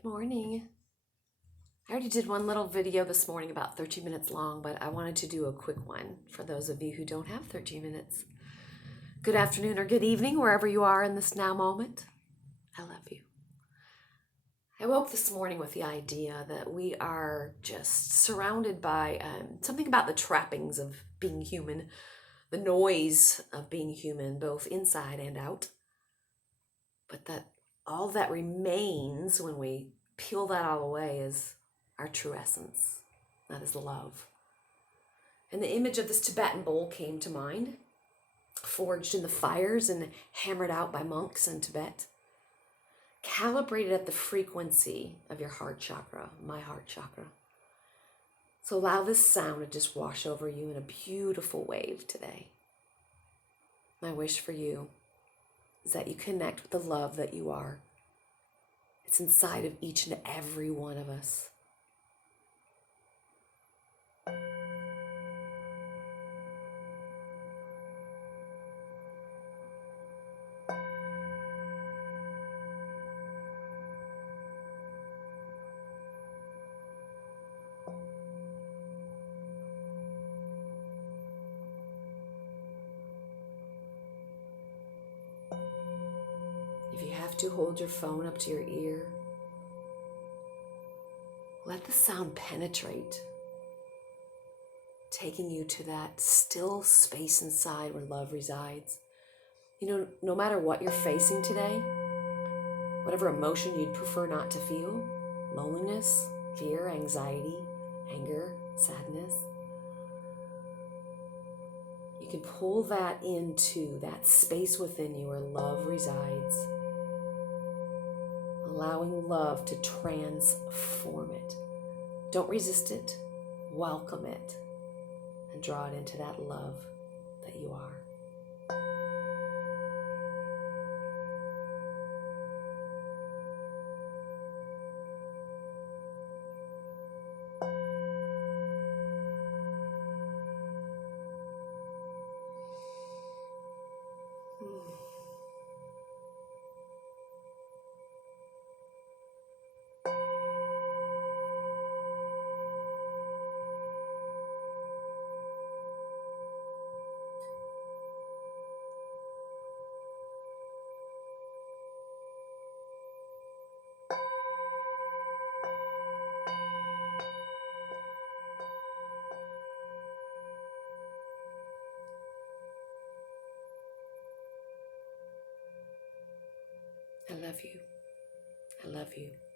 Good morning. I already did one little video this morning about 13 minutes long, but I wanted to do a quick one for those of you who don't have 13 minutes. Good afternoon or good evening, wherever you are in this now moment. I love you. I woke this morning with the idea that we are just surrounded by something about the trappings of being human, the noise of being human, both inside and out. But that all that remains when we peel that all away is our true essence. That is love. And the image of this Tibetan bowl came to mind, forged in the fires and hammered out by monks in Tibet, calibrated at the frequency of your heart chakra, my heart chakra. So allow this sound to just wash over you in a beautiful wave today. My wish for you is that you connect with the love that you are. It's inside of each and every one of us. If you have to hold your phone up to your ear, let the sound penetrate, taking you to that still space inside where love resides. You know, no matter what you're facing today, whatever emotion you'd prefer not to feel, loneliness, fear, anxiety, anger, sadness, you can pull that into that space within you where love resides, allowing love to transform it. Don't resist it, welcome it, and draw it into that love that you are. I love you. I love you.